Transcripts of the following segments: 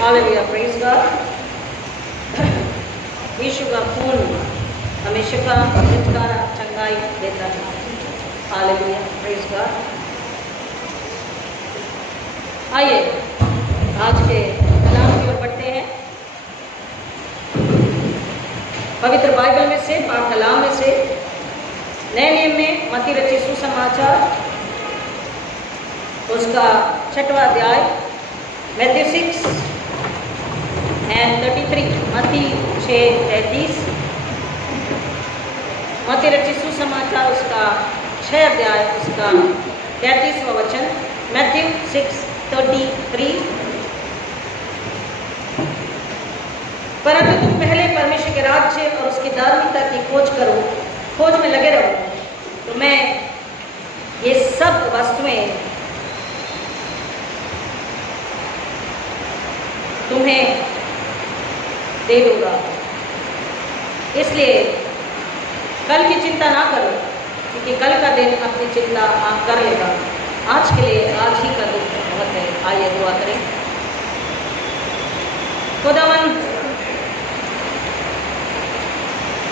Hallelujah, praise God. यीशु का खून हमें शिफा, छुटकारा, चंगाई देता है। Hallelujah, praise God. आइए आज के कलाम की ओर बढ़ते हैं। पवित्र बाइबल में से, पाक कलाम में से, नए नियम में मत्ती रचित सुसमाचार उसका 6वां अध्याय, मैथ्यू 6:33, मत्ती 6:33, मत्ती रचित सुसमाचार उसका 6 अध्याय उसका 33वां वचन, मैथ्यू 6:33। परंतु तुम पहले परमेश्वर के राज्य और उसकी धार्मिकता की खोज करो, खोज में लगे रहो, तो मैं ये सब वस्तुएं तुम्हें दे दूंगा। इसलिए कल की चिंता ना करो, क्योंकि कल का दिन अपनी चिंता आप कर लेगा। आज के लिए आज ही का दुख बहुत है। आइए दुआ करें। खुदावन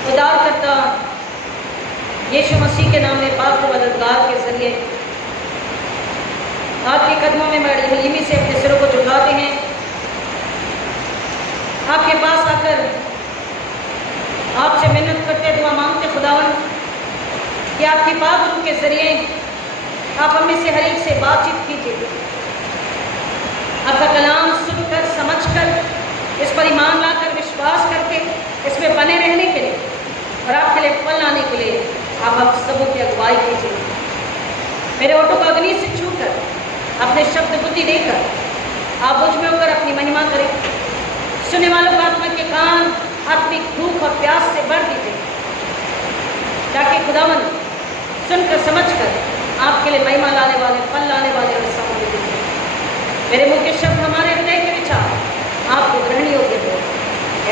उद्धारकर्ता यीशु मसीह के नाम में पाक मददगार के जरिए आपके कदमों में बड़ी हलीमी से अपने सिरों को झुकाते हैं। आपके पास आकर आपसे मिन्नत करते, दुआ मांगते खुदावन कि आपकी पाक रूह के जरिए आप हमें से हर एक से बातचीत कीजिए। आपका कलाम सुनकर, समझकर, इस पर ईमान लाकर, विश्वास करके इसमें बने रहने के लिए और आपके लिए फल लाने के लिए आप सबों की अगुवाई कीजिए। मेरे ओठों को अग्नि से छूकर, अपने शब्द बुद्धि देकर आप मुझ में होकर अपनी महिमा करें। सुनने वालों को आत्मा के कान आत्मिक भूख और प्यास से भर दीजिए, ताकि खुदावन सुनकर समझकर आपके लिए महिमा लाने वाले, फल लाने वाले और समझ दीजिए। मेरे मुँह के शब्द, हमारे हृदय के विचार आपको ग्रहण योग्य हो,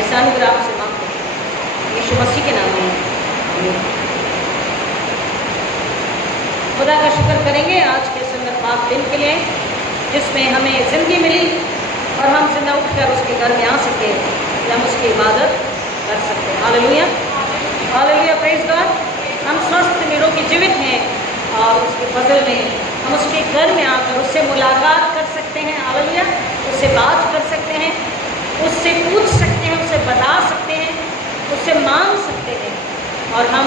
ऐसा अनुग्रह आपसे मांगते हैं यीशु मसीह के नाम में, आमीन। खुदा का शुक्र करेंगे आज के सुंदर पाक दिन के लिए, जिसमें हमें जिंदगी मिली और हम जिंदा उठकर उसके घर में आ सके, हम उसकी इबादत कर सकते हैं। Hallelujah, hallelujah, praise God. हम स्वस्थ निरोगी जीवित हैं और उसके फजल में हम उसके घर में आकर उससे मुलाकात कर सकते हैं। हालेलुया, उससे बात कर सकते हैं, उससे पूछ सकते हैं, उससे बता सकते हैं, उससे मांग सकते हैं और हम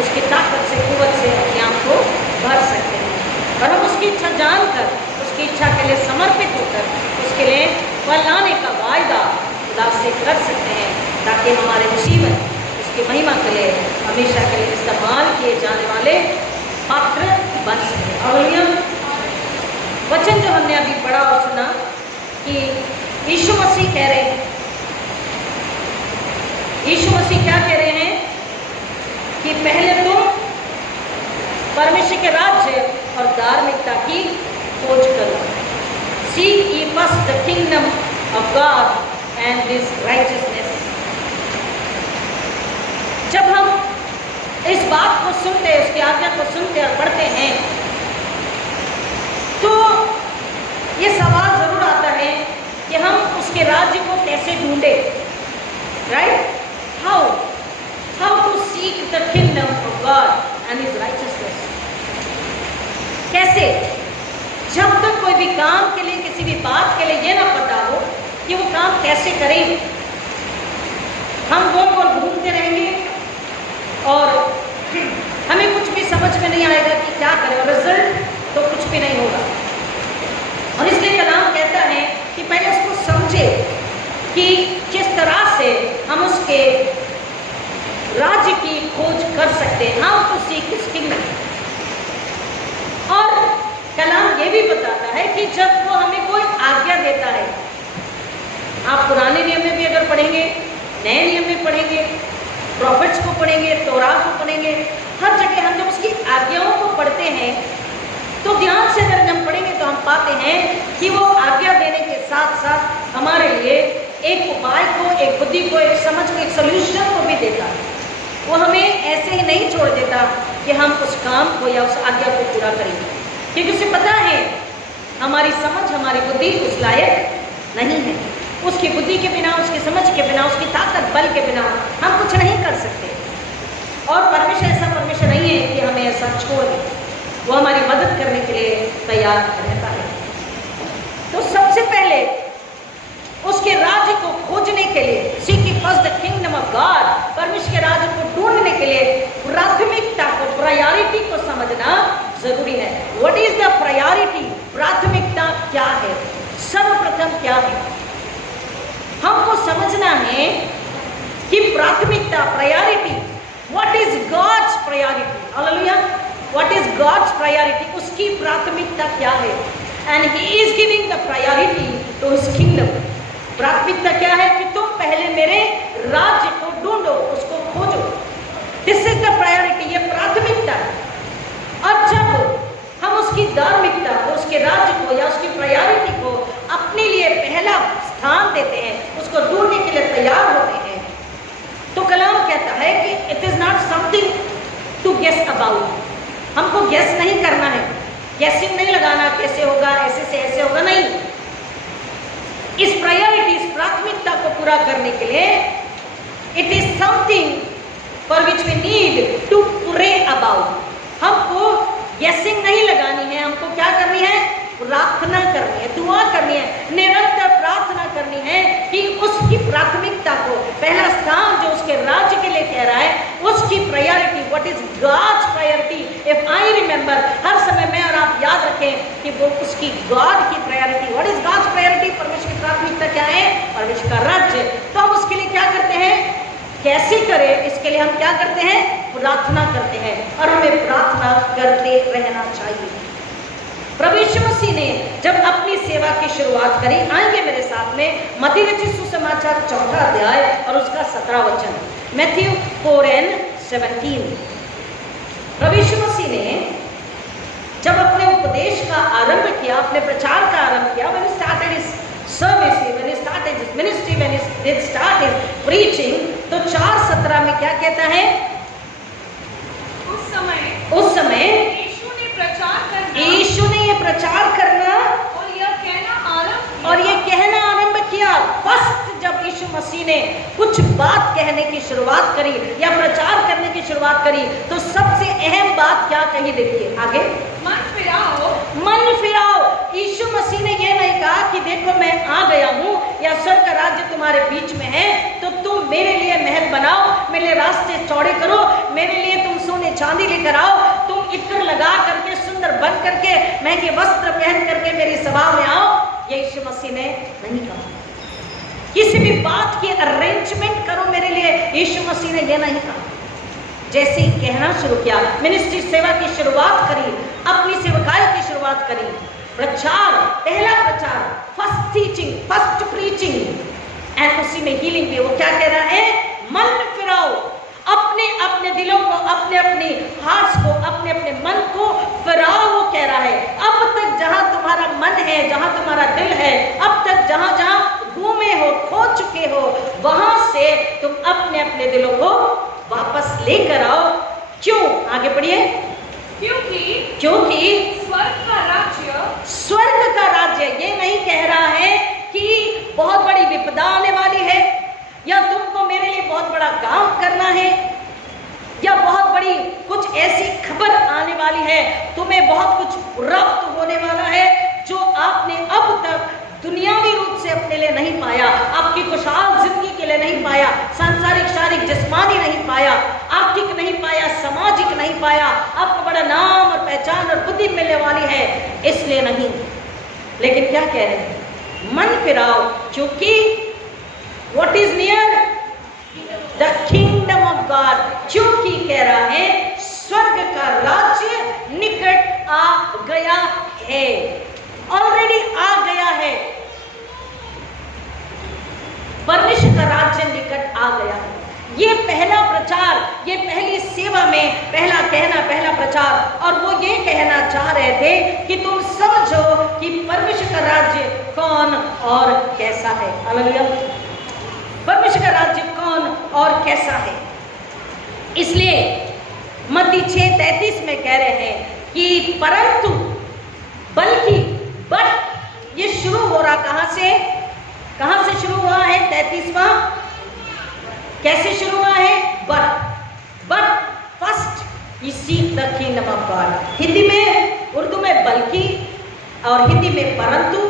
उसकी ताकत से, कुव्वत से अपने आप को भर सकते हैं और हम उसकी इच्छा जानकर, उसकी इच्छा के लिए समर्पित होकर उसके लिए फल लाने का वायदा खुदा से कर सकते हैं, ताकि हमारे जीवन उसकी महिमा के लिए हमेशा के लिए इस्तेमाल किए जाने वाले पात्र बन सके। हालेलुया। वचन जो हमने अभी पढ़ा और सुना कि यीशु मसीह कह रहे हैं, यीशु मसीह क्या कह रहे हैं कि पहले तो परमेश्वर के राज्य और धार्मिकता की खोज करो। Seek ye first the kingdom of God and His righteousness। जब हम इस बात को सुनते हैं, उसकी आज्ञा को सुनते और पढ़ते हैं, तो ये सवाल जरूर आता है कि हम उसके राज्य को कैसे ढूंढे, right? How to seek the kingdom of God and his righteousness. कैसे? जब तक कोई भी काम के लिए, किसी भी बात के लिए ये ना पता हो कि वो काम कैसे करें, हम गोल गोल घूमते रहेंगे और हमें कुछ भी समझ में नहीं आएगा कि क्या करें, और रिजल्ट तो कुछ भी नहीं होगा। और इसलिए कलाम कहता है कि पहले उसको समझे कि किस तरह से हम उसके राज्य की खोज कर सकते हैं, how to seek his kingdom. और कलाम ये भी बताता है कि जब वो हमें कोई आज्ञा देता है, आप पुराने नियम में भी अगर पढ़ेंगे, नए नियम में पढ़ेंगे, प्रॉफिट्स को पढ़ेंगे, तौरात को पढ़ेंगे, हर जगह हम जब उसकी आज्ञाओं को पढ़ते हैं तो ध्यान से अगर हम पढ़ेंगे तो हम पाते हैं कि वो आज्ञा देने के साथ साथ हमारे लिए एक उपाय को, एक बुद्धि को, एक समझ को, एक सोल्यूशन को भी देता है। वो हमें ऐसे ही नहीं छोड़ देता कि हम उस काम को या उस आज्ञा को पूरा करेंगे, क्योंकि उसे पता है हमारी समझ, हमारी बुद्धि उस लायक नहीं है। उसकी बुद्धि के बिना, उसकी समझ के बिना, उसकी ताकत बल के बिना हम कुछ नहीं कर सकते। और परमेश्वर ऐसा परमेश्वर नहीं है कि हमें ऐसा छोड़ दे, वो हमारी मदद करने के लिए तैयार रहता है। तो सबसे पहले उसके राज्य को खोजने के लिए, seeking first the kingdom of God, परमेश्वर के राज्य को ढूंढने के लिए प्राथमिकता को, प्रायोरिटी को समझना जरूरी है। What is the priority? प्राथमिकता क्या है, सर्वप्रथम क्या है? हमको समझना है कि प्राथमिकता, priority, what is God's priority? Hallelujah! What is God's priority? उसकी प्राथमिकता क्या है? And he is giving the priority to his kingdom. प्राथमिकता क्या है? कि तुम पहले मेरे राज्य को ढूंढो, उसको खोजो। दिस इज द प्रायोरिटी, ये प्राथमिकता है। और जब हम उसकी धार्मिकता को, उसके राज्य को या उसकी प्रायोरिटी को अपने लिए पहला स्थान देते हैं, उसको ढूंढने के लिए तैयार होते हैं, तो कलाम कहता है कि it is not something to guess about. हमको गेस नहीं करना है, गैसिंग नहीं लगाना, कैसे होगा, ऐसे से ऐसे होगा, नहीं। इस प्रायोरिटी, इस प्राथमिकता को पूरा करने के लिए it is something for which we need to pray about. हमको गैसिंग नहीं लगानी है, हमको क्या करनी है? प्रार्थना करनी है, दुआ करनी है, निरंतर प्रार्थना करनी है कि उसकी प्राथमिकता को, पहला स्थान जो उसके राज्य के लिए कह रहा है, उसकी priority, what is God's priority. If I remember, हर समय में और आप याद रखें कि वो उसकी गॉड की priority, what is God's priority? परमेश्वर की प्राथमिकता क्या है? परमेश्वर का राज्य। तो हम उसके लिए क्या करते हैं? कैसे करें? इसके लिए हम क्या करते हैं? प्रार्थना करते हैं, और हमें प्रार्थना करते रहना चाहिए। प्रभु यीशु मसीह ने जब अपनी सेवा की शुरुआत करी, आएंगे मेरे साथ में मत्ती रचित सुसमाचार 4 अध्याय और उसका 17 वचन, मैथ्यू 4:17। प्रभु यीशु मसीह ने जब अपने उपदेश का आरंभ किया, अपने प्रचार का आरंभ किया, when he started his service, when he started his ministry, when he did start his preaching, तो 4:17 में क्या कहता है? उस समय यीशु ने ये प्रचार करना और ये कहना आरंभ किया। फर्स्ट जब यीशु मसीह ने कुछ बात कहने की शुरुआत करी या प्रचार करने की शुरुआत करी, तो सबसे अहम बात क्या कही? देखिए आगे, मन फिराओ, मन फिराओ। यीशु मसीह ने ये नहीं कहा कि देखो मैं आ गया हूँ या स्वर्ग का राज्य तुम्हारे बीच में है, तो तुम मेरे लिए महल बनाओ, मेरे रास्ते चौड़े करो, मेरे लिए तुम सोने चांदी लेकर आओ, तुम इत्र लगा करके, सुंदर बन करके, महंगे वस्त्र पहन करके मेरी सभा में आओ। ये यीशु मसीह ने नहीं कहा। किसी भी बात की अरेंजमेंट करो मेरे लिए, यीशु मसीह ने ये नहीं कहा। जैसे ही कहना शुरू किया, मिनिस्ट्री सेवा की शुरुआत करी, अपनी सेवकाई की शुरुआत करी, प्रचार, पहला प्रचार, first teaching, first preaching, and उसी में हीलिंग भी। वो क्या कह रहा है? मन फिराओ, अपने अपने दिलों को, अपने अपने हार्ट्स को, अपने अपने मन को फिराओ। वो कह रहा है अब तक जहां तुम्हारा मन है, जहां तुम्हारा दिल है, अब तक जहां जहां घूमे हो, खो चुके हो, वहां से तुम अपने अपने दिलों को वापस लेकर आओ। क्यों? आगे पढ़िए। क्योंकि स्वर्ग का राज्य ये नहीं कह रहा है कि बहुत बड़ी विपदा आने वाली है, या तुमको मेरे लिए बहुत बड़ा काम करना है, या बहुत बड़ी कुछ ऐसी खबर आने वाली है, तुम्हें बहुत कुछ प्राप्त होने वाला है जो आपने अब तक दुनियावी रूप से अपने लिए नहीं पाया, आपकी खुशहाल जिंदगी के लिए नहीं पाया, सांसारिक, शारीरिक, जिस्मानी नहीं पाया, आर्थिक नहीं पाया, सामाजिक नहीं पाया, आपको बड़ा नाम और पहचान और बुद्धि मिलने वाली है, इसलिए नहीं। लेकिन क्या कह रहे हैं? मन फिराओ, क्योंकि what is near? The kingdom of God. क्योंकि कह रहा है स्वर्ग का राज्य निकट आ गया है, ऑलरेडी आ गया है। परमेश्वर का राज्य निकट आ गया है। ये पहला प्रचार, ये पहली सेवा में पहला कहना, पहला प्रचार, और वो ये कहना चाह रहे थे कि तुम समझो कि परमेश्वर का राज्य कौन और कैसा है। हालेलुया। परमेश्वर का राज्य कौन और कैसा है। इसलिए मत्ती 6:33 में कह रहे हैं कि परंतु, बल्कि, बट, ये शुरू हो रहा कहां से? कहां से शुरू हुआ है 33वां? कैसे शुरू हुआ है? But first you seek the kingdom of God. Hindi में, उर्दू में बल्कि, और हिंदी में परंतु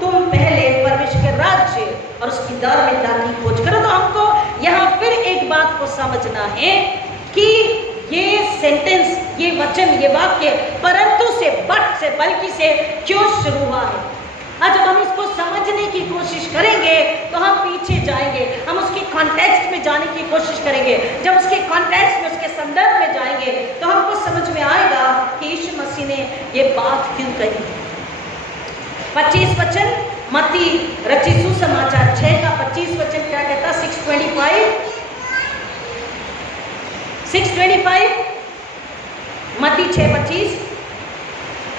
तुम पहले परमेश्वर के राज्य और उसकी धार्मिकता की खोज करो। तो हमको यहाँ फिर एक बात को समझना है कि ये सेंटेंस, ये वचन, ये वाक्य परंतु से, बट से, बल्कि से क्यों शुरू हुआ है। आज जब हम इसको समझने की कोशिश करेंगे तो हम पीछे जाएंगे, हम उसके कॉन्टेक्स्ट में जाने की कोशिश करेंगे। जब उसके कॉन्टेक्स्ट में, उसके संदर्भ में जाएंगे तो हमको समझ में आएगा कि यीशु मसीह ने ये बात क्यों कही। 25 वचन, मत्ती रचित सुसमाचार 6 का 25 वचन क्या कहता? 6:25 मत्ती 6:25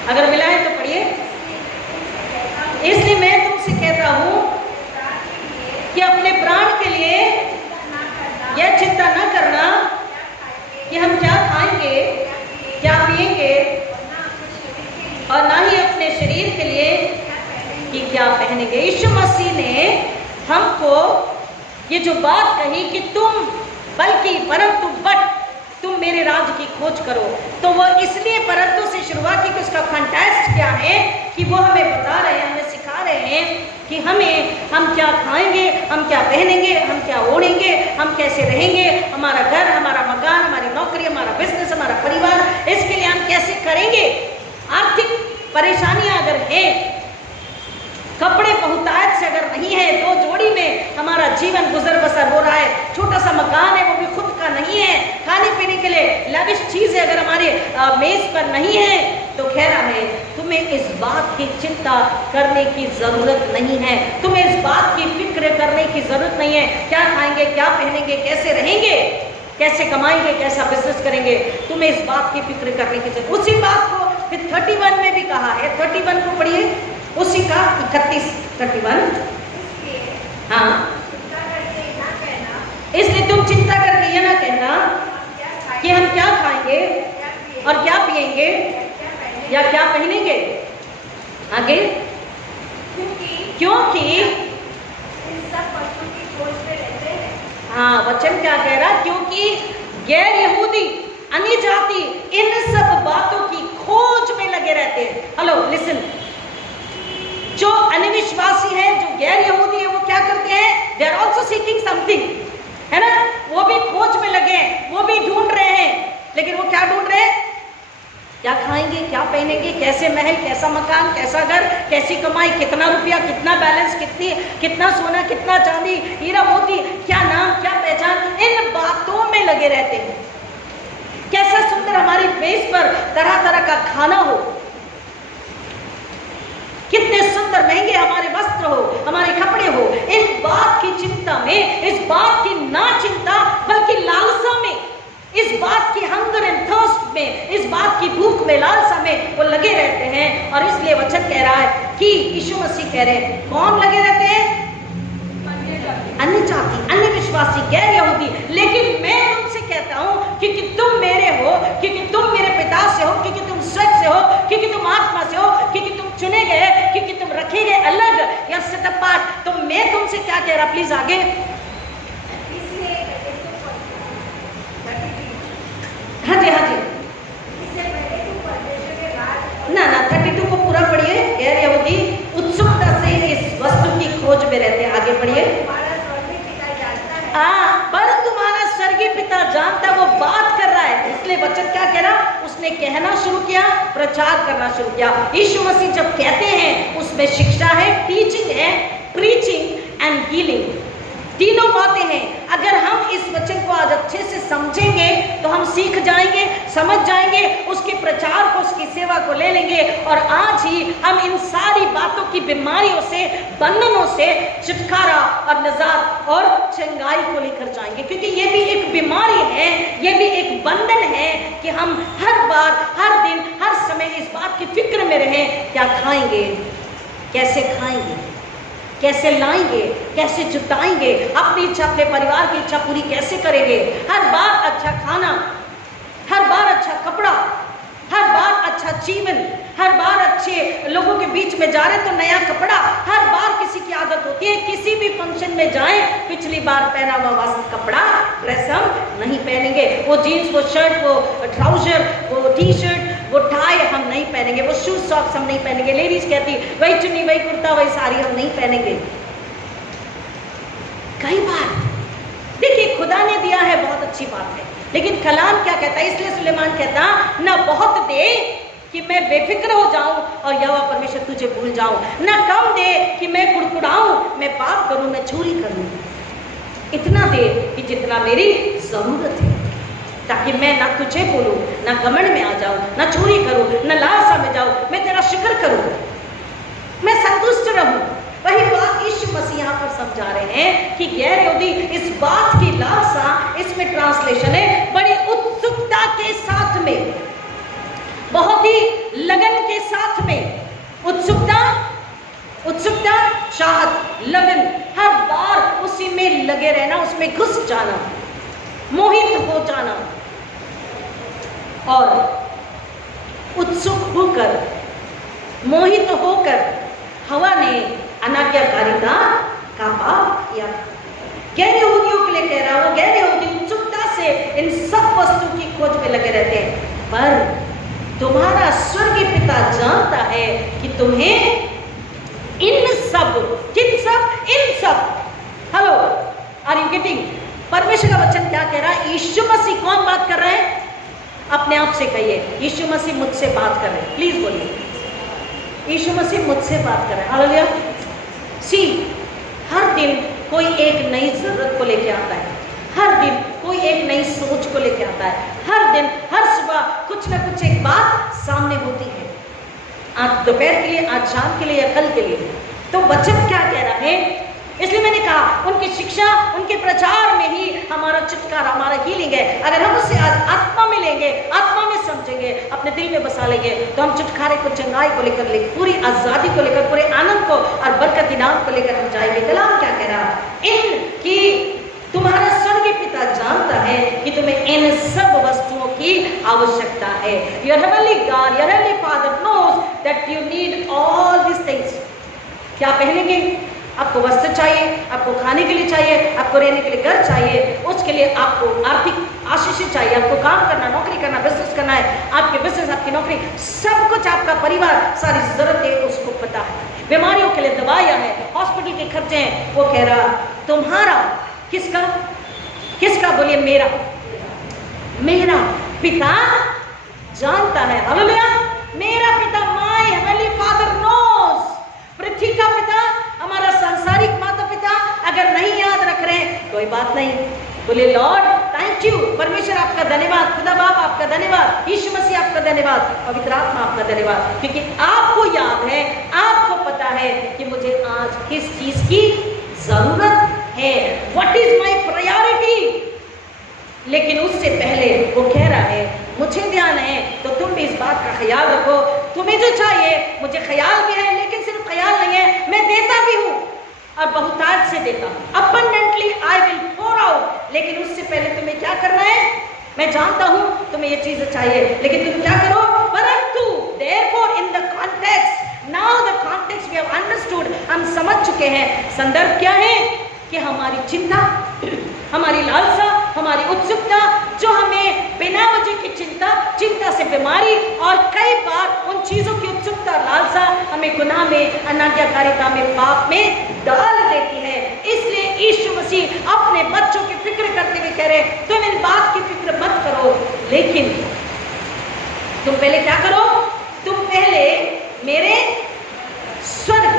अगर मिला है तो पढ़िए। इसलिए मैं तुमसे कहता हूं कि अपने प्राण के लिए यह चिंता न करना कि हम क्या खाएंगे, क्या पिएंगे, और ना ही अपने शरीर के लिए कि क्या पहनेंगे। यीशु मसीह ने हमको ये जो बात कही कि तुम, बल्कि, परंतु, बट तुम मेरे राज्य की खोज करो, तो वो इसलिए परंतु से शुरुआत की कि उसका कॉन्टेक्स्ट क्या है, कि वो हमें बता रहे हैं, हमें सिखा रहे हैं कि हम क्या खाएंगे, हम क्या पहनेंगे, हम क्या ओढ़ेंगे, हम कैसे रहेंगे, हमारा घर, हमारा मकान, हमारी नौकरी, हमारा बिजनेस, हमारा परिवार, इसके लिए हम कैसे करेंगे। आर्थिक परेशानियां अगर है, कपड़े बहुतायत से अगर नहीं है, 2 जोड़ी में हमारा जीवन गुजर बसर हो रहा है, छोटा सा मकान है वो भी खुद का नहीं है, खाने पीने के लिए लविश चीजें अगर हमारे मेज पर नहीं है, तो कह रहा है तुम्हें इस बात की चिंता करने की जरूरत नहीं है, तुम्हें इस बात की फिक्र करने की जरूरत नहीं है, क्या खाएंगे, क्या पहनेंगे, कैसे रहेंगे, कैसे कमाएंगे, कैसा बिजनेस करेंगे, तुम्हें इस बात की फिक्र करने की जरूरत। उसी बात को फिर 31 में भी कहा है। 31 को पढ़िए, उसी का 31 हाँ, इसलिए तुम चिंता करके यह ना कहना कि हम क्या खाएंगे और क्या पिएंगे या क्या पहनेंगे। आगे, क्योंकि हाँ, वचन क्या कह रहा? क्योंकि गैर यहूदी, अन्य जाति इन सब बातों की खोज में लगे रहते हैं। हेलो लिसन, जो अनिविश्वासी है, जो गैर यहूदी है, वो क्या करते हैं? They are also seeking something, है ना, वो भी खोज में लगे हैं, वो भी ढूंढ रहे हैं, लेकिन वो क्या ढूंढ रहे हैं? क्या खाएंगे, क्या पहनेंगे, कैसे महल, कैसा मकान, कैसा घर, कैसी कमाई, कितना रुपया, कितना बैलेंस, कितना सोना, कितना चांदी, हीरा मोती, क्या नाम, क्या पहचान, इन बातों में लगे रहते हैं। कैसा सुंदर हमारी मेज पर तरह तरह का खाना हो, कितने सुंदर महंगे हमारे वस्त्र हो, हमारे कपड़े हो, इस बात की चिंता में, इस बात की ना चिंता बल्कि लालसा में, इस बात की हंगर एंड थर्स्ट में, इस बात की भूख में, लालसा में वो लगे रहते हैं। और इसलिए वचन कह रहा है कि यीशु मसीह कह रहे हैं, कौन लगे रहते हैं? अन्य जाति, अन्य विश्वासी, गैर यहूदी। लेकिन मैं तुमसे कहता हूं क्योंकि तुम मेरे हो, क्योंकि तुम मेरे पिता से हो, क्योंकि तुम स्वर्ग से हो, क्योंकि तुम आत्मा से हो, क्योंकि तुम चुने गए, क्योंकि तुम रखे गए अलग या सेट अपार्ट, तो मैं तुमसे क्या कह रहा? प्लीज आगे। हाँ जी, हाँ जी, ना 32 को पूरा पढ़िए। गैर यहूदी उत्सुकता से इस वस्तु की खोज में रहते हैं। आगे पढ़िए। पर तुम्हारा स्वर्गीय पिता जानता, वो बात कर रहा है, इसलिए वचन क्या कह रहा? उसने कहना शुरू किया, प्रचार करना शुरू किया। यीशु मसीह जब कहते हैं उसमें शिक्षा है, टीचिंग है, प्रीचिंग एंड हीलिंग, तीनों बातें हैं। अगर हम इस वचन को आज अच्छे से समझेंगे तो हम सीख जाएंगे, समझ जाएंगे, उसके प्रचार को, उसकी सेवा को ले लेंगे, और आज ही हम इन सारी बातों की बीमारियों से, बंधनों से छुटकारा और निजात और चंगाई को लेकर जाएंगे। क्योंकि ये भी एक बीमारी है, ये भी एक बंधन है कि हम हर बार, हर दिन, हर समय इस बात की फिक्र में रहें, क्या खाएंगे, कैसे खाएंगे, कैसे लाएंगे, कैसे जुटाएंगे, अपनी इच्छा, अपने परिवार की इच्छा पूरी कैसे करेंगे। हर बार अच्छा खाना, हर बार अच्छा कपड़ा, हर बार अच्छा जीवन, हर बार अच्छे लोगों के बीच में जा रहे तो नया कपड़ा, हर बार किसी किसी की आदत होती है किसी भी फंक्शन में जाए, पिछली बार पहना हुआ वस्त्र कपड़ा ड्रेस हम नहीं पहनेंगे, वो जीन्स, वो शर्ट, वो ट्राउजर, वो टी शर्ट, वो टाई हम नहीं पहनेंगे, वो शूज सॉक्स हम नहीं पहनेंगे। लेडीज कहती वही चुन्नी, वही कुर्ता, वही साड़ी हम नहीं पहनेंगे। कई बार देखिए खुदा ने दिया है, बहुत अच्छी बात है, लेकिन कलाम क्या कहता है? इसलिए सुलेमान कहता ना बहुत दे कि मैं बेफिक्र हो जाऊं और यहोवा परमेश्वर तुझे भूल जाऊं, ना कम दे कि मैं कुड़कुड़ाऊं, मैं पाप करूं, मैं चोरी करूं। इतना दे कि जितना मेरी जरूरत है, ताकि मैं ना तुझे बोलूं, ना घमंड में आ जाऊं, ना चोरी करूं, ना लालसा में जाऊं, मैं तेरा शुक्र करूं, मैं संतुष्ट रहूं। वही बात यीशु मसीह यहाँ पर समझा रहे हैं कि गैर यहूदी इस बात की लालसा, इसमें ट्रांसलेशन है, बड़ी उत्सुकता के साथ में, बहुत ही लगन के साथ में, उत्सुकता, चाहत, लगन, हर बार उसी में लगे रहना, उसमें घुस जाना, मोहित हो जाना और उत्सुक होकर, मोहित होकर हवा ने अनाज्ञाकारिता का पाप किया। गैर यहूदियों के लिए कह रहा हूं, गैर यहूदी उत्सुकता से इन सब वस्तु की खोज में लगे रहते हैं, पर तुम्हारा स्वर्गीय पिता जानता है कि तुम्हें इन सब, किन सब? इन सब। Hello, are you getting? परमेश्वर का वचन क्या कह रहा है? यीशु मसीह कौन बात कर रहे हैं? अपने आप से कहिए, यीशु मसीह मुझसे बात कर रहे हैं। प्लीज बोलिए, यीशु मसीह मुझसे बात कर रहे हैं। हालेलुया। सी, हर दिन कोई एक नई जरूरत को लेके आता है, हर दिन कोई एक नई सोच को लेके आता है, हर दिन, हर सुबह कुछ ना कुछ एक बात सामने होती है, आज दोपहर के लिए, आज शाम के लिए या कल के लिए। तो वचन क्या कह रहा है? इसलिए मैंने कहा उनकी शिक्षा, उनके प्रचार में ही हमारा छुटकारा, हमारा हीलिंग है। अगर हम उससे आज आत्मा में लेंगे, आत्मा में समझेंगे, अपने दिल में बसा लेंगे, तो हम छुटकारे को, चंगाई को लेकर, पूरी आजादी को लेकर, पूरे आनंद को और बरकत इनाम को लेकर हम जाएंगे। कलाम क्या कह रहा? इनकी तुम्हारा स्वर्गीय पिता जानता है कि तुम्हें इन सब वस्तुओं की आवश्यकता है। Your heavenly God, your heavenly Father knows that you need all these things. क्या पहनेंगे? आपको वस्त्र चाहिए, आपको खाने के लिए चाहिए, आपको रहने के लिए घर चाहिए, उसके लिए आपको आर्थिक आशीष चाहिए, आपको काम करना, नौकरी करना, बिजनेस करना है, आपके बिजनेस, आपकी नौकरी, सब कुछ, आपका परिवार, सारी जरूरतें उसको पता है। बीमारियों के लिए दवाइयाँ हैं, हॉस्पिटल के खर्चे हैं। वो कह रहा तुम्हारा, किसका? किसका? बोलिए मेरा। मेरा पिता जानता है। हालेलुया। मेरा पिता, माय हेवनली फादर नोस। पृथ्वी का पिता, हमारा सांसारिक माता पिता अगर नहीं याद रख रहे हैं कोई बात नहीं, बोले लॉर्ड थैंक यू, परमेश्वर आपका धन्यवाद, खुदा बाप आपका धन्यवाद, यीशु मसीह आपका धन्यवाद, पवित्र आत्मा आपका धन्यवाद, क्योंकि आपको याद है, आपको पता है कि मुझे आज किस चीज की जरूरत है, व्हाट इज माय प्रायोरिटी। लेकिन उससे पहले वो कह रहा है मुझे ध्यान है, तो तुम भी इस बात का ख्याल रखो, तुम्हें जो चाहिए मुझे ख्याल भी है, लेकिन सिर्फ ख्याल नहीं है, मैं देता भी हूँ और बहुतायत से देता हूँ, abundantly I will pour out। लेकिन उससे पहले तुम्हें क्या करना है? मैं जानता हूँ तुम्हें ये चीजें चाहिए, लेकिन तुम क्या करो? परंतु therefore in the context, now the context we have understood, हम समझ चुके हैं संदर्भ क्या है, कि हमारी चिंता, हमारी लालसा, हमारी उत्सुकता, जो हमें बिना वजह की चिंता से बीमारी और कई बार उन चीजों की उत्सुकता, लालसा हमें गुनाह में, अनाज्ञाकारिता में, पाप में डाल देती है। इसलिए यीशु मसीह अपने बच्चों की फिक्र करते हुए कह रहे हैं तुम इन बात की फिक्र मत करो, लेकिन तुम पहले क्या करो? तुम पहले मेरे स्वर्ग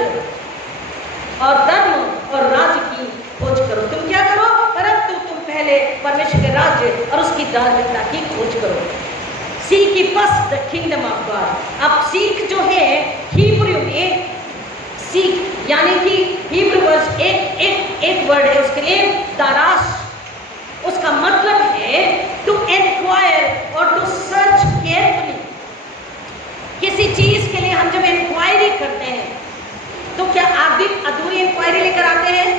और धर्म और राज्य की खोज करो। तुम क्या करो? परंतु तुम पहले परमेश्वर के राज्य और उसकी धार्मिकता की खोज करो। Seek ye first the kingdom of God। अब सीख जो है हिब्रू में, सीख यानी कि हिब्रू वर्ड एक वर्ड है उसके लिए, दाराश। उसका मतलब है टू एनक्वायर और टू सर्च केयरफुली। किसी चीज के लिए हम जब इंक्वायरी करते हैं तो क्या आदि अधूरी इंक्वायरी लेकर आते हैं?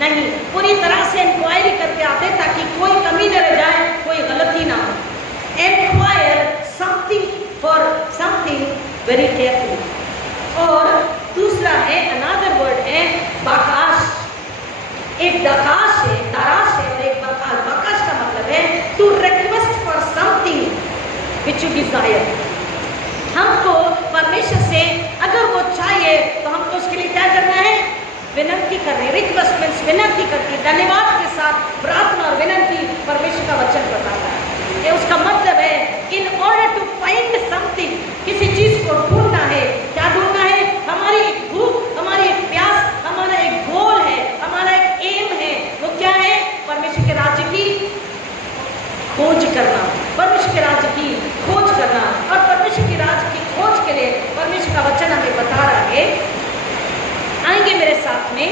नहीं, पूरी तरह से इंक्वायरी करके आते हैं ताकि कोई कमी न रह जाए, कोई गलती ना हो। Enquire something for something very carefully. और दूसरा है, अनदर वर्ड है दकाश है, तराश है, और एक बकाश। बकाश का मतलब है to request for something which you desire. हमको परमेश्वर से अगर वो चाहिए तो हमको उसके लिए क्या करना है? विनती करनी। रिक्वेस्ट मीन्स विनती करती, धन्यवाद के साथ प्रार्थना और विनती परमेश्वर का वचन बताता है। ये उसका मतलब है in order to find something, किसी चीज को ढूंढना है। क्या ढूंढना है? हमारी एक भूख, हमारी एक प्यास, हमारा एक गोल है, हमारा एक एम है। वो क्या है? परमेश्वर के राज्य की खोज करना, परमेश्वर के राज्य की खोज करना। और परमेश्वर के राज्य की खोज के लिए परमेश्वर का वचन हमें बता रहा है। आएंगे मेरे साथ में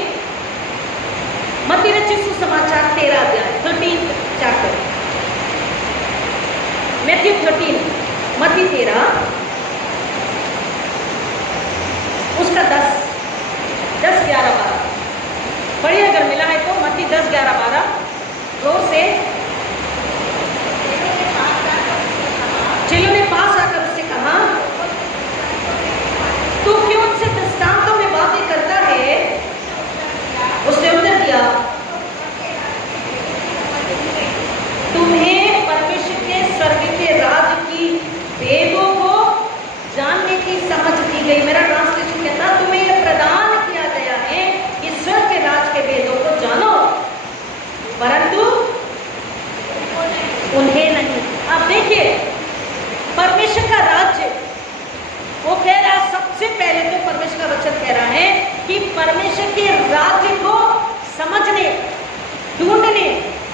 मत्ती रचित सुसमाचार 13 अध्याय, 13 चैप्टर, मैथ्यू 13, मत्ती 13 उसका 10, 11, 12 पढ़िए अगर मिला है तो। मत्ती 10, 11, 12 जोर से। चेलों ने पास आकर उससे कहा, तू क्यों उनसे दृष्टांतों में बातें करता है? उसने उत्तर दिया, तुम्हें परमेश्वर के स्वर्ग के राज की भेदों को जानने की समझ दी गई। मेरा ट्रांसलेशन कहता है तुम्हें यह प्रदान किया गया है कि स्वर्ग के राज के भेदों को जानो, परंतु उन्हें नहीं। अब देखिए परमेश्वर का राज्य, वो कह रहा है सबसे पहले तो परमेश्वर का वचन कह रहा है कि परमेश्वर के राज्य को समझने, ढूंढने,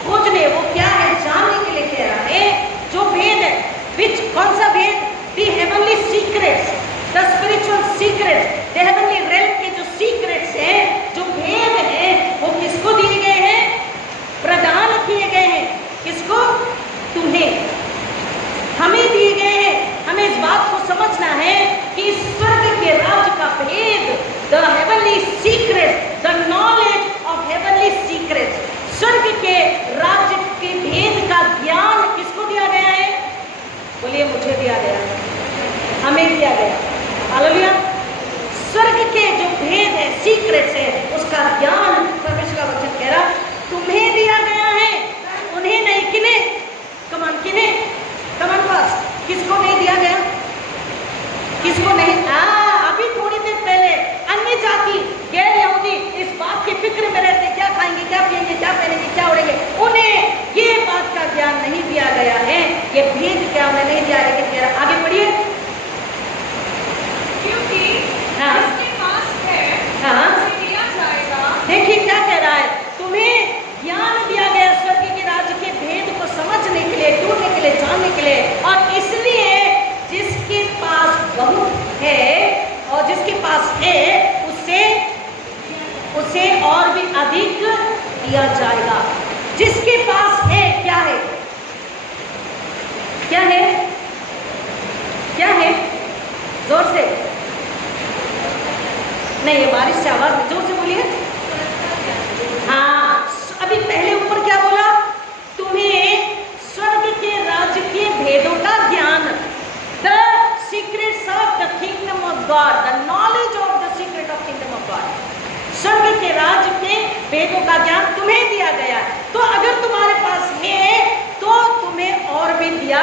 खोजने, वो क्या है जानने के लिए कह रहा है। जो भेद है, विच कौन सा भेद? The heavenly secrets, the spiritual secrets, the heavenly realm के जो सीक्रेट्स हैं, जो भेद हैं, वो किसको दिए गए हैं? प्रदान किए गए हैं। किसको? तुम्हें, हमें दिए गए हैं। हमें इस बात को समझना है कि स्वर्ग के राज्य का भेद, the heavenly secrets, the knowledge of heavenly secrets, स्वर्ग के राज्य के भेद का ज्ञान किसको दिया गया है? बोलिए मुझे दिया गया, हमें दिया गया। हालेलुया। स्वर्ग के जो भेद है, सीक्रेट्स है, उसका ज्ञान परमेश्वर का वचन कह रहा तुम्हें दिया गया है, उन्हें नहीं। किन्हें? कमान, किन्हें? कमान पास। किसको नहीं दिया गया? किसको नहीं? अभी थोड़ी देर पहले अन्य जाति, गैर यहूदी इस बात की फिक्र में रहते, क्या खाएंगे, क्या पिएंगे, क्या पहनेंगे, क्या उड़ेंगे। उन्हें ये बात का ज्ञान नहीं दिया गया है, ये भेद क्या उन्हें नहीं दिया। लेकिन कह रहा, आगे पढ़िए। क्योंकि हाँ, जिसके पास है हाँ, उसे दिया जाएगा। देखिए क्या कह रहा है, तुम्हें ज्ञान दिया गया स्वर्ग के राज्य के भेद को समझने के लिए, ढूंढने के लिए, जानने के लिए। और इसलिए जिसके पास बहुत है और जिसके पास है उसे और भी अधिक दिया जाएगा। जिसके पास है, क्या है? क्या है? क्या है? जोर से नहीं, ये बारिश से आवाज, जोर से बोलिए। हाँ, अभी पहले ऊपर क्या बोला? तुम्हें स्वर्ग के राज्य के भेदों का ज्ञान, the secrets of the kingdom of God, the knowledge of the secret of kingdom of God. स्वर्ग के राज्य के भेदों का ज्ञान तुम्हें दिया गया है। तो अगर तुम्हारे पास है तो तुम्हें और भी दिया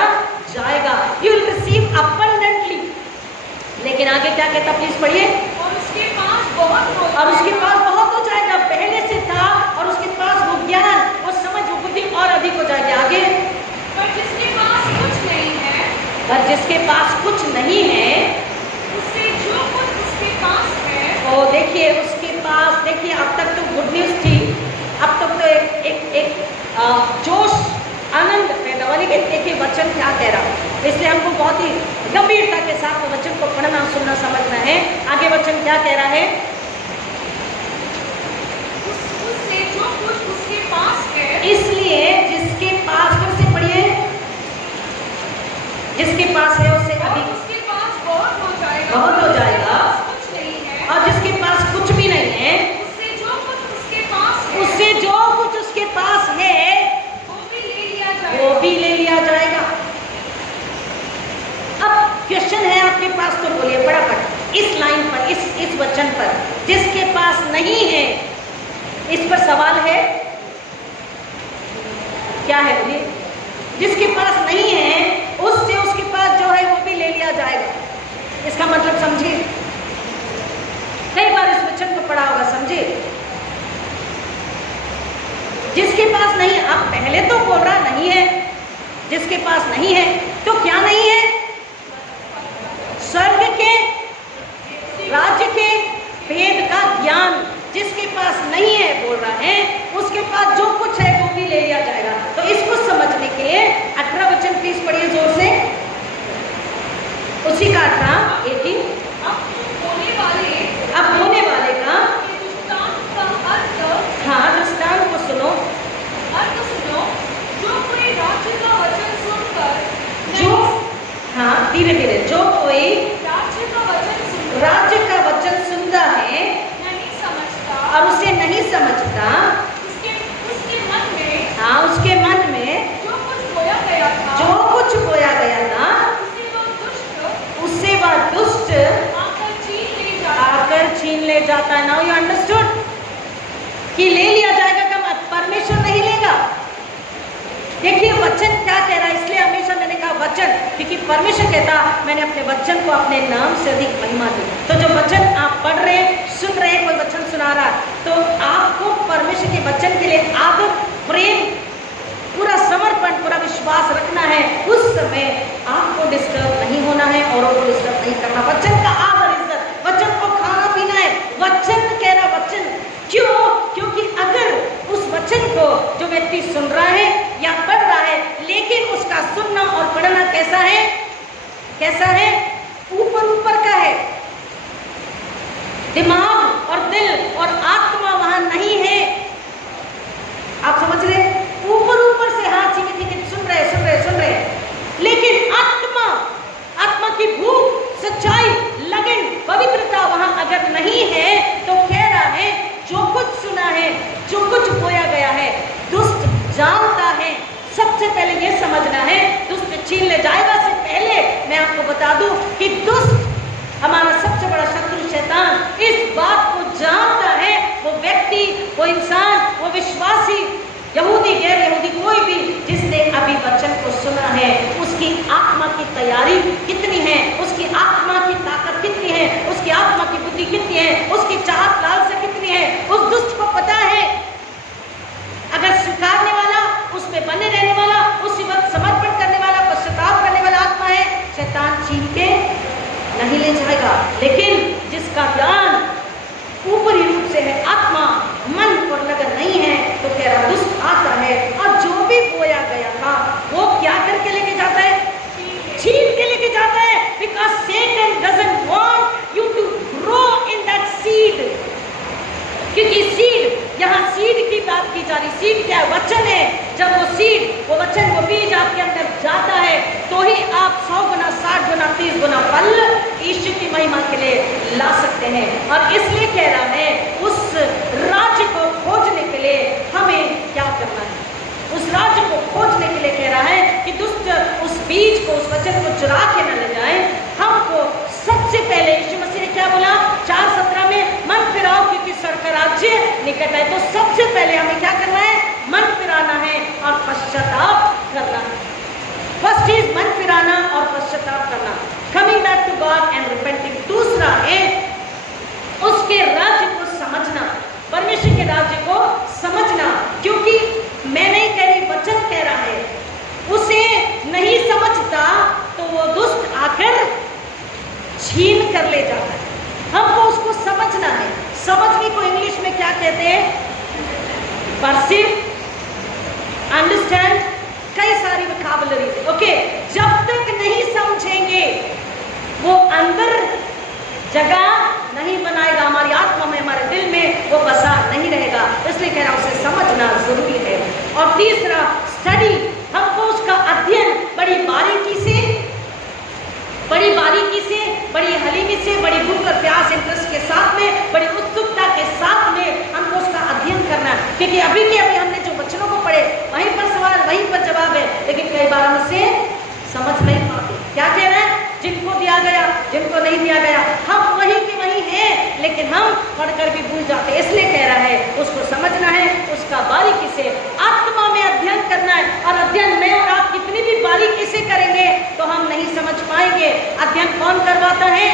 जाएगा। You will receive abundantly. लेकिन आगे क्या कहता, प्लीज पढ़िए। और उसके पास बहुत हो और उसके पास बहुत हो जाएगा, पहले से था, और उसके पास वो ज्ञान, वो समझ, वो बुद्धि और अधिक हो जाएगी। आगे, पर जिसके पास कुछ नहीं है, और जिसके पास कुछ नहीं है, उससे जो कुछ उसके पास है, वो देखिए उसके पास, देखिए अब तक तो गुड न्यूज थी, अब तक तो एक जोश, आनंद पैदा हुआ। लेकिन देखिए वचन क्या कह रहा है, इसलिए हमको बहुत ही गंभीरता के साथ वचन को पढ़ना, सुनना, समझना है। आगे वचन क्या कह रहा है? उससे जो कुछ उसके पास है, इसलिए जिसके पास, फिर से पढ़िए, जिसके पास है उससे और अधिक उसके पास बहुत हो जाएगा। बहुत हो जाएगा। कुछ नहीं है, और जिसके पास कुछ भी नहीं है, उससे जो कुछ उसके पास है, उससे जो कुछ उसके पास है वो भी ले लिया जाएगा। वो भी ले लिया जाएगा। अब क्वेश्चन है आपके पास, तो बोलिए फटाफट इस लाइन पर, इस वचन पर, जिसके पास नहीं है, इस पर सवाल है। क्या है बोलिए? जिसके पास नहीं है उससे उसके पास जो है वो भी ले लिया जाएगा। इसका मतलब समझिए, कई बार इस वचन को पढ़ा होगा, समझे? जिसके पास नहीं, आप पहले तो बोल रहा नहीं है, जिसके पास नहीं है तो क्या नहीं है? स्वर्ग के राज्य के भेद का ज्ञान जिसके पास नहीं है बोल रहा है, उसके पास जो कुछ है वो भी ले लिया जाएगा। तो इसको समझने के लिए 18 वचन प्लीज पढ़िए जोर से, उसी का 18 18। अब होने वाले का हाँ दृष्टांत को सुनो, जो कोई राज्य का वचन सुनकर जो हाँ धीरे धीरे, जो कोई राज्य का वचन सुनता है नहीं समझता और उसे नहीं समझता, उसके मन में हाँ उसके मन में जो कुछ बोया गया था, जो कुछ बोया गया था उससे वह दुष्ट दुष्ट आकर छीन ले जाता है। आकर छीन ले जाता है। नाउ यू अंडरस्टूड कि ले लिया जाएगा कब? परमेश्वर नहीं लेगा। देखिए वचन क्या कह रहा है, इसलिए हमेशा मैंने कहा वचन, क्योंकि परमेश्वर कहता मैंने अपने वचन को अपने नाम से अधिक महिमा दी। तो जो वचन आप पढ़ रहे सुन रहे हैं, कोई वचन सुना रहा है, तो आपको परमेश्वर के वचन के लिए आदर, प्रेम, पूरा समर्पण, पूरा विश्वास रखना है। उस समय आपको डिस्टर्ब नहीं होना है, औरों को डिस्टर्ब नहीं करना। वचन का आदर, इज्जत, वचन को खाना पीना है। वचन कह रहा वचन क्यों? क्योंकि अगर उस वचन को जो व्यक्ति सुन रहा है या पढ़ रहा है, लेकिन उसका सुनना और पढ़ना कैसा है? कैसा है? ऊपर ऊपर का है। दिमाग और दिल और आत्मा वहां नहीं है। आप समझ रहे? ऊपर ऊपर से हाँ ठीक है सुन रहे, लेकिन आत्मा की भूख, सच्चाई, लगन, पवित्रता वहां अगर नहीं है, तो कह रहा है जो कुछ सुना है, जो कुछ बोया गया है, दुष्ट जानता है। सबसे पहले यह समझना है, दुष्ट छीन ले जाएगा से पहले मैं आपको बता दूं कि दुष्ट हमारा सबसे बड़ा शत्रु शैतान इस बात को जानता है। वो व्यक्ति, वो इंसान, वो विश्वासी, यहूदी गैर यहूदी, कोई भी जिसने अभी वचन को सुना है, उसकी आत्मा की तैयारी कितनी है, उसकी आत्मा की ताकत कितनी है, उसकी आत्मा की बुद्धि कितनी है, उसकी चाहत लालसा कितनी है। उस दुष्ट को पता है अगर स्वीकारने वाला, उसमें बने रहने वाला, उसी वक्त समर्पण करने वाला, पश्चाताप करने वाला आत्मा है, शैतान छीन के नहीं ले जाएगा। लेकिन जिसका ज्ञान ऊपरी रूप से है, आत्मा, मन और लगन नहीं है, तो कह रहा दुष्ट आता है और जो भी बोया गया था वो क्या करके लेके जाता है? छीन के लेके जाता है। Because Satan doesn't want you to grow in that seed। क्योंकि सीड, यहाँ सीड की बात की जा रही। सीड क्या है? वचन है। जब वो सीड, वो वचन, वो बीज आपके अंदर जाता है, तो ही आप 100 गुना, 60 गुना, 30 गुना फल ईश्वर की महिमा के लिए ला सकते हैं। और इसलिए कह रहा है उस राज्य को खोजने के लिए हमें क्या करना है? उस राज्य को खोजने के लिए कह रहा है कि दुष्ट उस बीज को, उस वचन को चुरा के न ले जाए। हमको सबसे पहले यीशु मसीह ने क्या बोला 4:17 में? मन फिराओ क्योंकि स्वर्ग का राज्य निकट है। तो सबसे पहले हमें क्या करना है? मन फिराना है और पश्चाताप करना है। फर्स्ट इज मन फिराना और पश्चाताप करना, coming back to God and repenting. दूसरा है उसके राज्य को समझना, परमेश्वर के राज्य को समझना। क्योंकि मैं नहीं कह रही, वचन कह रहा है, उसे नहीं समझता तो वो दुष्ट आकर छीन कर ले जाता है। हमको उसको समझना है। समझने को इंग्लिश में क्या कहते हैं? परसीव, अंडरस्टैंड, कई सारी वोकैबुलरी। ओके, जब तक नहीं समझेंगे वो अंदर जगह नहीं बनाएगा, हमारी आत्मा में, हमारे दिल में वो बसा नहीं रहेगा। इसलिए कह रहा हूं उसे समझना जरूरी है। और तीसरा स्टडी, हमको उसका अध्ययन बड़ी बारीकी से, बड़ी हलीमी से, बड़ी भूख और प्यास, इंटरेस्ट के साथ में, बड़ी उत्सुकता के साथ में हमको उसका अध्ययन करना है। क्योंकि अभी के अभी हमने जो वचनों को पढ़े, वहीं पर सवाल, वहीं पर जवाब है, लेकिन कई बार हम उसे समझ नहीं पाते। क्या कह रहा है? जिनको दिया गया, जिनको नहीं दिया गया, हम वहीं के वहीं हैं, लेकिन हम पढ़कर भी भूल जाते। इसलिए कह रहा है उसको समझना है, उसका बारीकी से आत्मा हमें अध्ययन करना है, और अध्ययन मैं और आप कितनी भी बारीकी से करेंगे तो हम नहीं समझ पाएंगे। अध्ययन कौन करवाता है?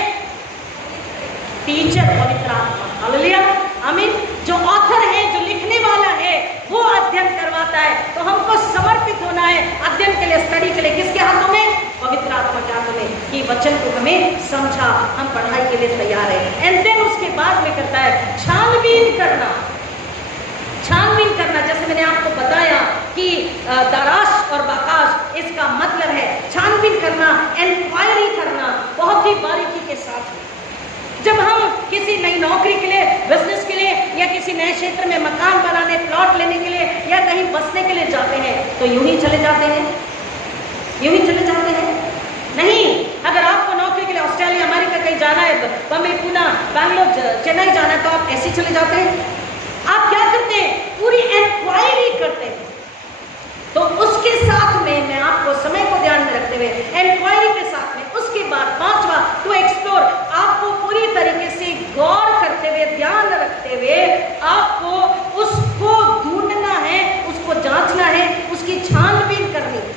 टीचर, पवित्र आत्मा। हालेलुया, आमीन। जो ऑथर है, जो लिखने वाला है, वो अध्ययन करवाता है। तो हमको समर्पित होना है अध्ययन के लिए, स्टडी के लिए। किसके हाथों में? पवित्र आत्मा के हाथों में, कि वचन को हमें समझा, हम पढ़ाई के लिए तैयार है। एंड देन उसके बाद में करता है छानबीन करना। छानबीन करना, जैसे मैंने आपको बताया कि दराश और बाकाश, इसका मतलब है छानबीन करना, इंक्वायरी करना, बहुत ही बारीकी के साथ। जब हम किसी नई नौकरी के लिए, बिजनेस के लिए, या किसी नए क्षेत्र में मकान बनाने, प्लॉट लेने के लिए, या कहीं बसने के लिए जाते हैं, तो यूं ही चले जाते हैं? यूं ही चले जाते हैं? नहीं। अगर आपको नौकरी के लिए ऑस्ट्रेलिया, अमेरिका कहीं जाना है, बम्बई, पुणे, बैंगलोर, चेन्नई जाना है, तो आप ऐसे चले जाते हैं? आप क्या करते हैं? पूरी इंक्वायरी करते हैं। तो उसके साथ में मैं आपको समय को ध्यान में रखते हुए, इंक्वायरी के साथ में, उसके बाद पांचवा, टू एक्सप्लोर, आपको पूरी तरीके से गौर करते हुए, ध्यान रखते हुए, आपको उसको ढूंढना है, उसको जांचना है, उसकी छानबीन करनी है।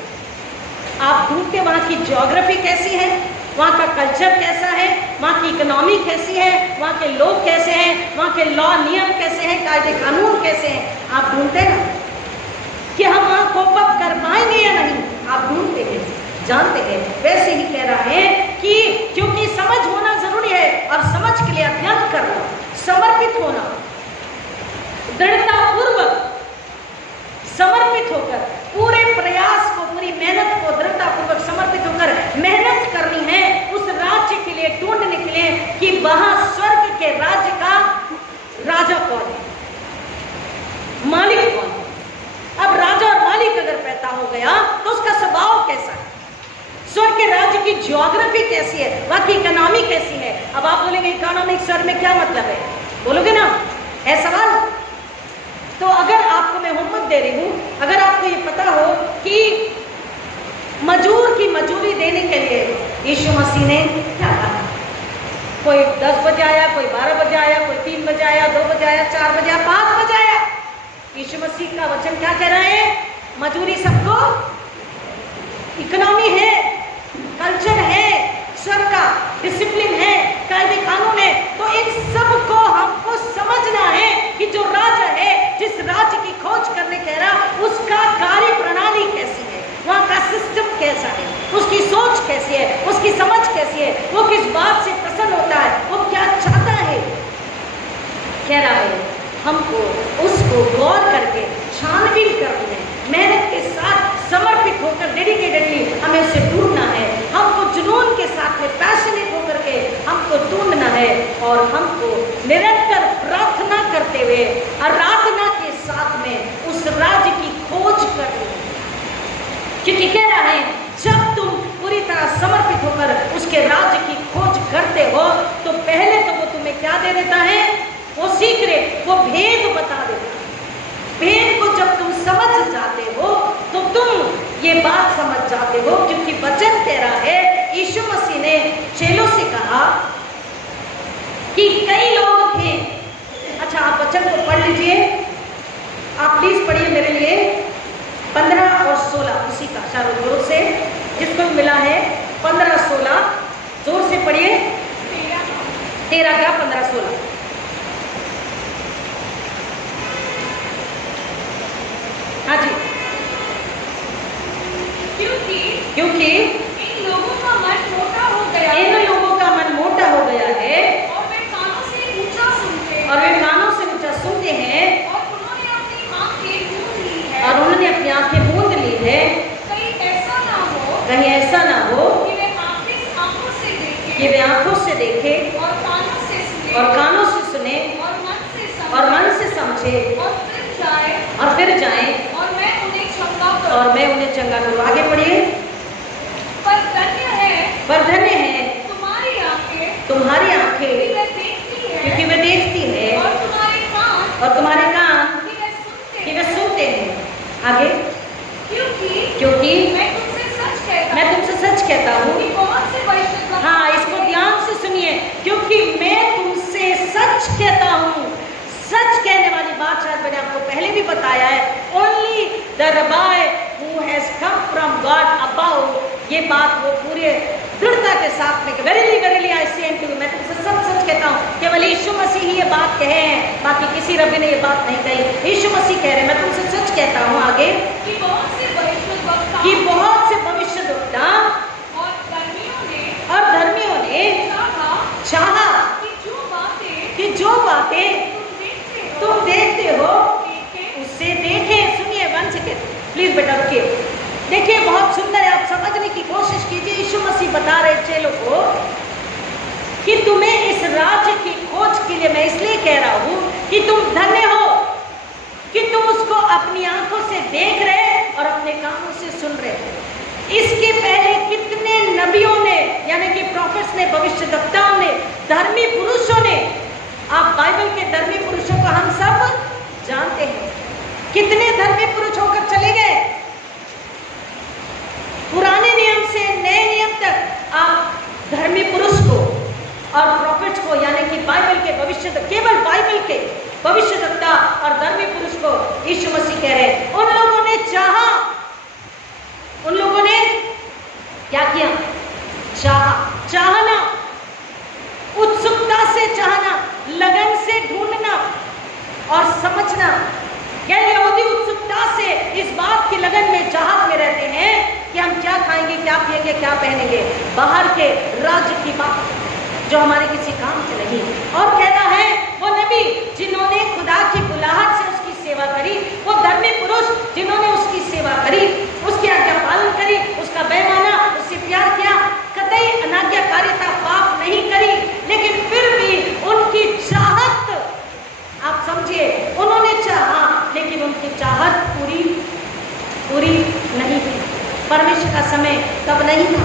आप ढूंढते वहाँ की ज्योग्राफी कैसी है, वहाँ का कल्चर कैसा है, वहाँ की इकोनॉमी कैसी है, वहाँ के लोग कैसे हैं, वहाँ के लॉ नियम कैसे हैं, कायदे कानून कैसे हैं। आप ढूंढते हैं ना कि हम वहाँ कोप अप कर पाएंगे या नहीं, आप ढूंढते हैं, जानते हैं। वैसे ही कह रहा है कि क्योंकि समझ होना जरूरी है, और समझ के लिए अध्ययन करना, समर्पित होना, दृढ़तापूर्वक समर्पित होकर, पूरे प्रयास को, पूरी मेहनत को दृढ़तापूर्वक समर्पित होकर मेहनत करनी है उस राज्य के लिए, ढूंढने के लिए कि वहां स्वर्ग के राज्य का राजा कौन है, मालिक कौन है। अब राजा और मालिक अगर पैदा हो गया तो उसका स्वभाव कैसा है, स्वर्ग के राज्य की ज्योग्राफी कैसी है, वहां की इकोनॉमी कैसी है। अब आप बोलेंगे इकोनॉमिक स्वर्ग में क्या मतलब है, बोलोगे ना, है सवाल। तो अगर आपको मैं होमवर्क दे रही हूं, अगर आपको ये पता हो कि मजूर की मजूरी देने के लिए यीशु मसीह ने क्या कहा, कोई 10 बजे आया, कोई 12 बजे आया, कोई 3 बजे आया, 2 बजे आया, 4 बजे आया, 5 बजे आया, यीशु मसीह का वचन क्या कह रहा है? मजूरी सबको, इकोनॉमी है, कल्चर है, स्वर्ग का डिसिप्लिन है, कायदे कानून है। तो इन सब को हमको समझना है कि जो राजा है, जिस राज्य की खोज करने कह रहा, उसका कार्य प्रणाली कैसी है, वहाँ का सिस्टम कैसा है, उसकी सोच कैसी है, उसकी समझ कैसी है, वो किस बात से प्रसन्न होता है, वो क्या चाहता है। कह रहा है हमको उसको गौर करके छानबीन करनी है, मेहनत के साथ समर्पित होकर, डेडिकेटेडली हमें उसे ढूंढना है। हमको जुनून के साथ में, पैशनेट होकर के हमको ढूंढना है, और हमको निरंतर प्रार्थना करते हुए, आराधना के साथ में उस राज्य की खोज करनी है। क्योंकि कह रहा है जब तुम पूरी तरह समर्पित होकर उसके राज्य की खोज करते हो, तो पहले तो वो तुम्हें क्या दे देता है? वो सीक्रेट, वो भेद बता देता है। भेद को जब तुम समझ जाते हो तो तुम ये बात समझ जाते हो, क्योंकि वचन कह रहा है, यीशु मसीह ने चेलों से कहा कि कई लोग थे। अच्छा, आप वचन को पढ़ लीजिए, आप प्लीज पढ़िए मेरे लिए 15 और 16, उसी का चारों जोर से, जिसको मिला है 15, 16, जोर से पढ़िए। 13 का 15, 16। हाँ जी। क्योंकि इन लोगों का मन मोटा हो गया, इन लोगों का मन मोटा हो गया है, और वे कानों से ऊंचा सुनते हैं, और वे कानों से ऊंचा सुनते हैं, और उन्होंने अपनी आंखें मूंद ली है, और उन्होंने अपनी आंखें मूंद ली है। कहीं ऐसा ना हो कि वे आंखों से देखें, कि वे आंखों से देखें, और कानों से सुने, और कानों से सुने, और मन से और मन से समझे, और फिर जाएं, और मैं उन्हें चंगा करूं। और मैं उन्हें चंगा करूं। आगे पढ़िए। पर धन्य है तुम्हारी आंखें, कि वे देखती है, क्योंकि वे देखती है, और तुम्हारे कान कि कि वे सुनते हैं। आगे, क्योंकि मैं तुमसे सच कहता हूँ कि बहुत से वैश्य, हाँ, इसको ध्यान से सुनिए, क्योंकि मैं तुमसे सच कहने वाली बात शायद मैंने आपको पहले भी बताया है, only the rabbi who has come from God about, ये बात वो पूरे दृढ़ता के साथ में, वेरीली वेरीली आई से टू यू, मैं तुमसे सच सच कहता हूँ, केवल यीशु मसीह ही ये बात कहे हैं, बाकी किसी रबी ने ये बात नहीं कही। यीशु मसीह कह रहे हैं, मैं तुमसे सच कहता हूँ आगे कि बहुत से भविष्यद्वक्ता कि बहुत से भविष्यद्वक्ता और धर्मियों ने चाहा कि जो बातें तुम देखते हो उससे देखें। सुनिए, 1 सेकेंड प्लीज बेटा, रुकिए। देखिए, बहुत सुंदर है, आप समझने की कोशिश कीजिए। यीशु मसीह बता रहे चेलों को कि तुम्हें इस राज्य की खोज के लिए मैं इसलिए कह रहा हूं कि तुम धन्य हो कि तुम उसको अपनी आंखों से देख रहे और अपने कानों से सुन रहे हो। इसके पहले कितने नबियों ने, यानी कि प्रॉफिट्स ने, भविष्यद्वक्ताओं ने, धर्मी पुरुषों ने, आप बाइबल के धर्मी पुरुषों को हम सब जानते हैं, कितने धर्मी पुरुष होकर चले गए। पुराने नियम से नए नियम तक आप धर्मी पुरुष को और प्रॉफिट्स को, यानी कि बाइबल के भविष्य, केवल बाइबल के भविष्यद्वक्ता और धर्मी पुरुष को यीशु मसीह कह रहे हैं, उन लोगों ने चाहा, उन लोगों ने क्या किया? चाहा, चाहना, उत्सुकता से चाहना, लगन से ढूंढना और समझना। क्या यहूदी उत्सुकता से इस बात की लगन में, चाहत में रहते हैं कि हम क्या खाएंगे, क्या पिएंगे, क्या पहनेंगे, बाहर के राज्य की बात जो हमारे किसी काम से नहीं। और कहता है वो नबी जिन्होंने खुदा की बुलाहट से उसकी सेवा करी, वो धर्मी पुरुष जिन्होंने उसकी सेवा करी, उसकी आज्ञा पालन करी, उसका बेमाना, उससे प्यार किया, कतई अनाज्ञाकारिता, पाप नहीं करी, लेकिन फिर भी उनकी चाहत, आप समझिए, उन्होंने चाहा लेकिन उनकी चाहत पूरी नहीं थी। परमेश्वर का समय तब नहीं था,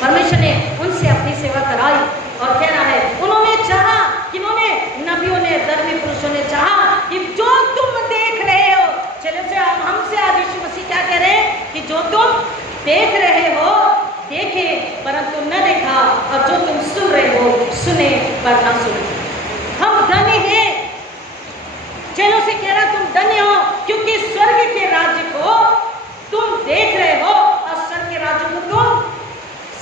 परमेश्वर ने उनसे अपनी सेवा कराई। और कह रहा है उन्होंने चाहा, किन्होंने? नबियों ने, धर्मी पुरुषों ने चाहा कि जो तुम देख रहे हो, चलो से हमसे आज यीशु मसीह क्या कह रहे हैं कि जो तुम देख रहे हो देखे परंतु न देखा, और जो तुम सुन रहे हो सुने पर न सुने। हम धन्य हैं, चलो से कह रहा तुम धन्य हो क्योंकि स्वर्ग के राज्य को तुम देख रहे हो और स्वर्ग के राज्य को तुम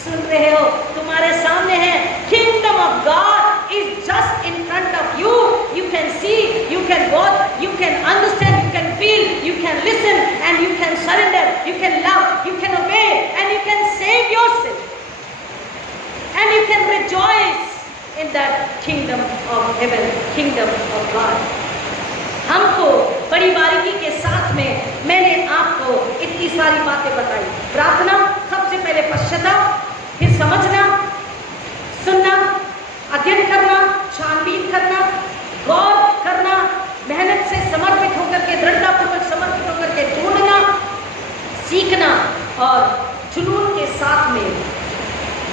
सुन रहे हो, तुम्हारे सामने है। Kingdom of God is just in front of you, you can see, you can watch, you can understand, you can feel, you can listen and you can surrender, you can love, you can obey and you can save yourself and you can rejoice in that kingdom of heaven, kingdom of God. हमको बड़ी बारीकी के साथ में मैंने आपको इतनी सारी बातें बताई। प्रार्थना, सबसे पहले पश्चाताप, फिर समझना, सुनना, अध्ययन करना, छानबीन करना, गौर करना, मेहनत से समर्पित होकर के, दृढ़तापूर्वक समर्पित होकर के ढूंढना, सीखना और जुनून के साथ में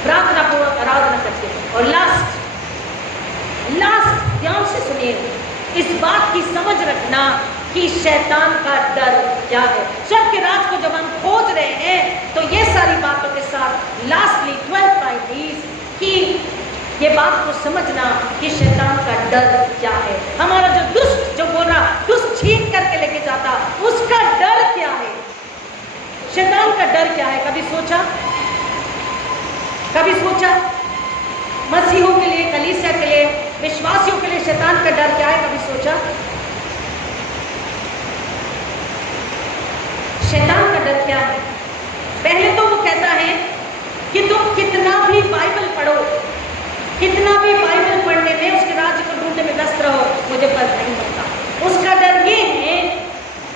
प्रार्थना पूर्वक आराधना करके। और लास्ट ध्यान से सुनिए, इस बात की समझ रखना कि शैतान का डर क्या है। स्वर्ग के राज को जब हम खोज रहे हैं तो ये सारी बातों के साथ लास्टली 12 पॉइंट इज कि ये बात को समझना कि शैतान का डर क्या है। हमारा जो दुष्ट, जो बोल रहा दुष्ट छीन करके लेके जाता, उसका डर क्या है? शैतान का डर क्या है? कभी सोचा? मसीहों के लिए, कलीसिया के लिए, विश्वासियों के लिए शैतान का डर क्या है? कभी सोचा? शैतान का डर क्या है? पहले तो वो कहता है कि तुम कितना भी बाइबल पढ़ो, कितना भी बाइबल पढ़ने में, उसके राज्य को ढूंढने में व्यस्त रहो, मुझे फर्क नहीं पड़ता। उसका डर ये है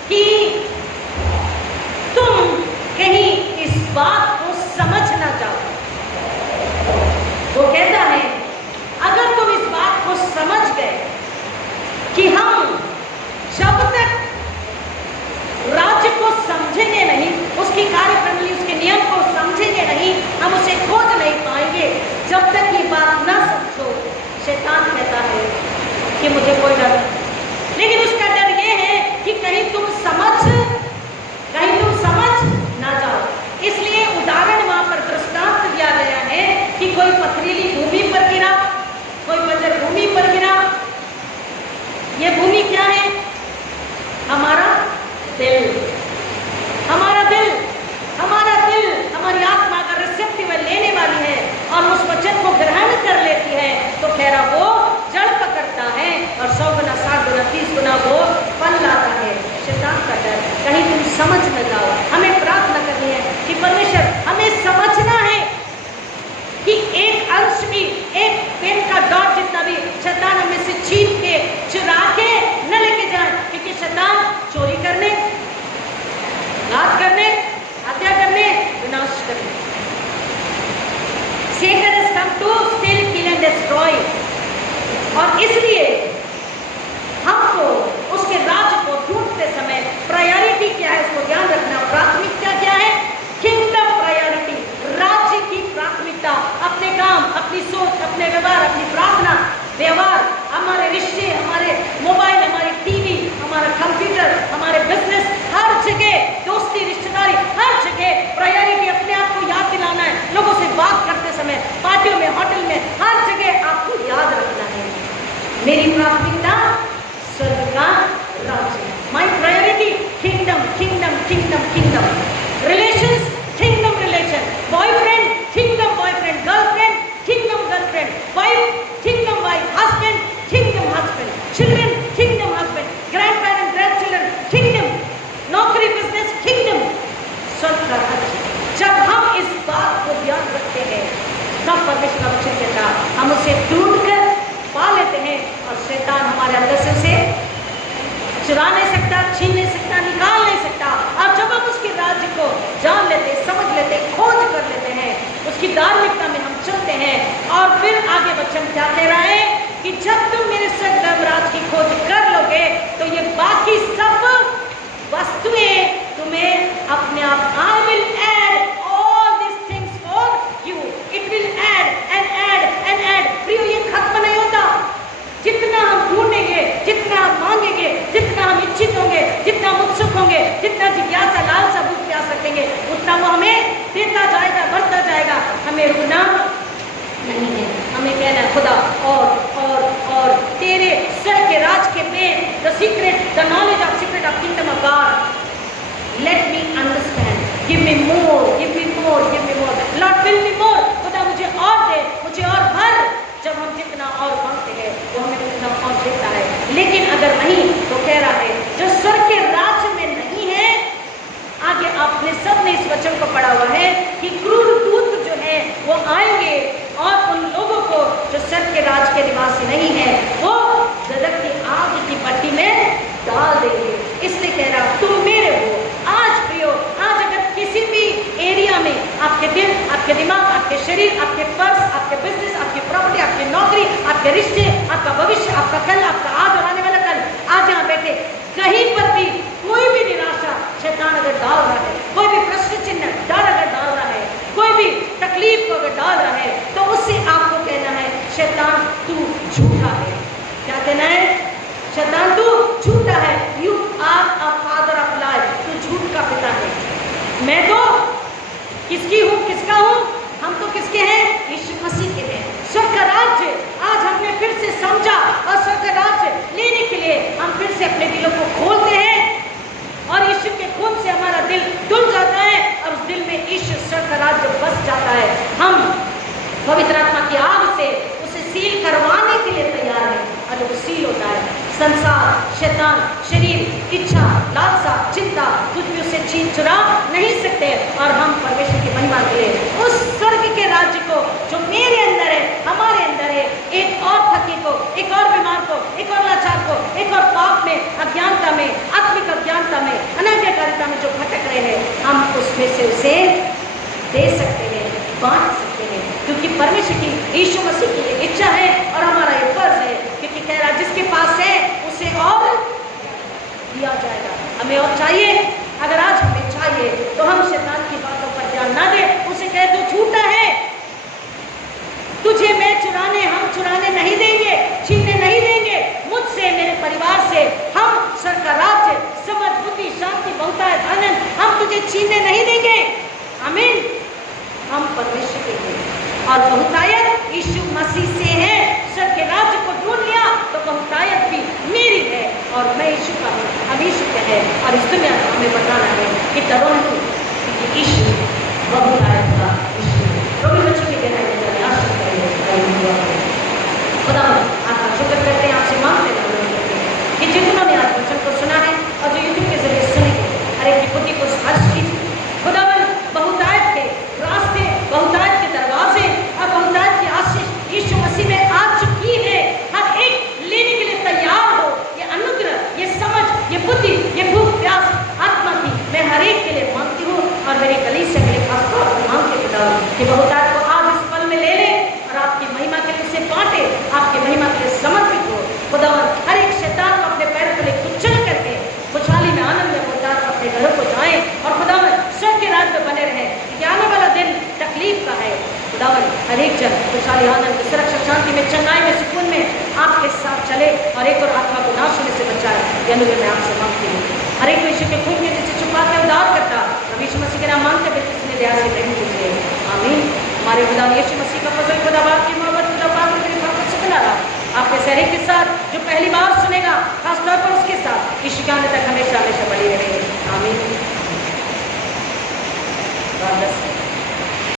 कि तुम कहीं इस बात को समझ ना जाओ। वो कहता है अगर तुम इस बात को समझ गए कि हम जब तक राज्य को समझेंगे नहीं, उसकी कार्यप्रणाली, उसके नियम को समझेंगे नहीं, हम उसे खोज नहीं पाएंगे। जब तक ये बात ना समझे ये भूमि क्या है? हमारा दिल। हमारा दिल, हमारा दिल, हमारी आत्मा अगर रिसेप्टिव लेने वाली है और उस वचन को ग्रहण कर लेती है तो खैरा वो जड़ पकड़ता है और 100 गुना 60 गुना 30 गुना वो फल लाता है। शैतान का डर कहीं तुम समझ न जाओ। हमें प्रार्थना करनी है कि परमेश्वर हमें समझना है कि एक अंश भी, एक पेन का डॉट जितना भी शैतान हमें से छीन के चुरा के न लेके जाए, क्योंकि शैतान चोरी करने, घात करने, हत्या करने, विनाश करने। Satan has come to steal, kill and destroy। और इसलिए हमको उसके राज्य को ढूंढते समय प्रायोरिटी क्या है इसको ध्यान रखना। प्राथमिकता क्या है? किंगडम प्रायोरिटी, राज्य की प्राथमिकता। अपने काम, अपनी सोच, अपने व्यवहार, अपनी प्रार्थना, व्यवहार, हमारे रिश्ते, हमारे मोबाइल, हमारी टीवी, हमारा कंप्यूटर, हमारे बिजनेस, हर जगह दोस्ती, रिश्तेदारी, हर जगह प्रायोरिटी। अपने आप को याद दिलाना है, लोगों से बात करते समय, पार्टियों में, होटल में, हर जगह आपको याद रखना है मेरी प्राथमिकता स्वर्ग का राज्य। My priority kingdom, kingdom, kingdom, kingdom. Relations, kingdom relation. Boyfriend, kingdom boyfriend. Girlfriend, kingdom girlfriend. Wife, kingdom wife. Husband, kingdom husband. Children, kingdom husband. Grand parent, grand children, kingdom. नौकरी, बिजनेस, किंगडम, स्वर्ग का राज्य। जब हम इस बात को ध्यान रखते हैं तब परमेश्वर का वचन कहता हम उसे ढूंढ कर पा लेते हैं और शैतान हमारे अंदर से उसे चुरा नहीं सकता, छीन नहीं सकता, निकाल नहीं सकता। और जब हम उसके राज्य को जान लेते, समझ लेते, खोज कर लेते हैं, उसकी धार्मिकता में हम चलते हैं और फिर आगे वचन क्या कह रहा है कि जब तुम मेरे स्वर्ग राज की खोज कर लोगे तो ये बाकी सब वस्तुएं तुम्हें अपने आप I will add all this things for you. It will add and add and add. प्रियो, ये खत्म नहीं होता। जितना हम ढूंढेंगे, जितना हम मांगेंगे, जितना हम इच्छित होंगे, जितना हम उत्सुक होंगे, जितना जिज्ञासा, लालसा, भूख प्यास रखेंगे, उतना वो हमें देता जाएगा, बढ़ता जाएगा। हमें रुकना नहीं है। हमें कहना है खुदा और तेरे स्वर्ग के राज के में the secret, the knowledge of secret of kingdom of God, let me understand, give me more, give me more, give me more, lord fill me more. खुदा मुझे और दे, मुझे और भर। जब हम जितना और मांगते हैं वो हमें उतना और देता है। लेकिन अगर नहीं तो कह रहा है जो स्वर्ग के राज्य में नहीं है, आगे आपने सबने इस वचन को पढ़ा हुआ है कि क्रूर दूत जो है वो आएंगे और उन लोगों को जो स्वर्ग के राज के निवासी नहीं है वो गदक की आग की भट्टी में डाल देंगे। इसलिए कह रहा तुम मेरे हो। आज प्रियो, आज अगर किसी भी एरिया में आपके दिल, आपके दिमाग, आपके शरीर, आपके पर्स, आपके बिजनेस, आपकी प्रॉपर्टी, आपकी नौकरी, आपके रिश्ते, आपका भविष्य, आपका कल, आपका आज और आने वाला कल, आज यहाँ बैठे कहीं पर भी कोई भी निराशा शैतान अगर डाल रहा है, कोई भी प्रश्न चिन्ह डर अगर डाल रहा है, कोई भी तकलीफ को अगर डाल रहा है, तो उससे आपको कहना है शैतान तू झूठा है। क्या कहना है? शैतान तू झूठा है। You are a father of life. तू झूठ का पिता है। मैं तो किसकी हूँ, किसका हूँ? हम तो किसके हैं? यीशु मसीह के हैं। स्वर्ग का राज्य आज हमने फिर से समझा और स्वर्ग का राज्य लेने के लिए हम फिर से अपने दिलों को खोलते हैं और यीशु के खून से हमारा दिल धुल जाता है और उस दिल में यीशु स्वर्ग का राज्य बस जाता है। हम पवित्र आत्मा की आग से उसे सील करवाने के लिए तैयार हैं और जब सील होता है संसार, शैतान, शरीर, इच्छा, लालसा, चिंता कुछ भी उसे छीन चुरा नहीं सकते। और हम परमेश्वर की महिमा के लिए उस स्वर्ग के राज्य को जो मेरे अंदर है, हमारे अंदर है, एक और थके को, एक और बीमार को, एक और लाचार को, एक और पाप में, अज्ञानता में, आत्मिक अज्ञानता में, अनाज्ञाकारिता में जो भटक रहे हैं, हम उसमें से उसे दे सकते हैं, बांट सकते हैं, क्योंकि परमेश्वर की, यीशु मसीह की ये इच्छा है और हमारा ये फर्ज है। क्योंकि कह रहा जिसके पास है उसे और दिया जाएगा। हमें और चाहिए। अगर आज हमें चाहिए तो हम शैतान की बातों पर ध्यान ना दें। उसे कहे तो झूठा है, तुझे मैं चुराने, हम चुराने नहीं देंगे, छीनने नहीं देंगे मुझसे, मेरे परिवार से। हम स्वर्ग का राज्य, समझ, बुद्धि, शांति, बहुतायत, आनंद हम तुझे छीनने नहीं देंगे। आमीन। हम परमेश्वर के हैं और बहुतायत यीशु मसीह से है। स्वर्ग के राज्य को ढूंढ लिया तो बहुतायत भी मेरी है। और मैं यीशु का हूँ, हम यीशु के हैं और इस दुनिया को हमें बताना है कि डरो नहीं, क्योंकि यीशु बहुत आएगा। यीशु प्रभु बच्चे के गहराई में जाने आशीष करेंगे। खुदा आपका शुक्र करते हैं, आपसे मांगते हैं कि जिन्होंने आज वचन को सुना है और जो यूट्यूब के जरिए सुनेंगे, हर एक की बुद्धि को स्पर्श कीजिए। खुदावन बहुतायत के रास्ते, बहुतायत के दरवाजे और बहुतायत की आशीष यीशु मसीह में आ चुकी है। हर एक लेने के लिए तैयार हो। ये अनुग्रह, ये समझ, ये बुद्धि, ये भूख प्यास आत्मा की मैं हर एक के लिए मांगती हूँ और मेरी कलीसिया के लिए खासतौर पर मांगते खुदा कि बहुतायत को आज इस पल में ले ले और आपकी महिमा के लिए इसे बांटे, आपकी महिमा के लिए समर्पित हो। खुदावन हर एक शैतान को अपने पैर तले कुचल करके खुशहाली में, आनंद में बहुतायत अपने घरों को जाए और खुदावन स्वर्ग के राज में बने रहे, क्योंकि आने वाला दिन तकलीफ का है। खुदावन हर एक जन खुशहाली, आनंद, सुरक्षा, शांति में, चंगाई में, सुकून में आपके साथ चले और एक और आत्मा को नाश होने से बचाए। यह अनुग्रह मैं आपसे मांगती हूँ। हर एक यीशु के खून के नीचे छुपा के उद्धार करता अब यीशु मसीह के नाम मांगते हुए किसने दया से नहीं कीजिए। आमीन। हमारे खुदा यीशु मसीह का फजल, खुदा बाप की मोहब्बत, खुदा पाक की मोहब्बत से बना रहा आपके सहरे के साथ जो पहली बार सुनेगा, खासतौर पर उसके साथ यीशु के आने तक हमेशा हमेशा बनी रहे। आमीन।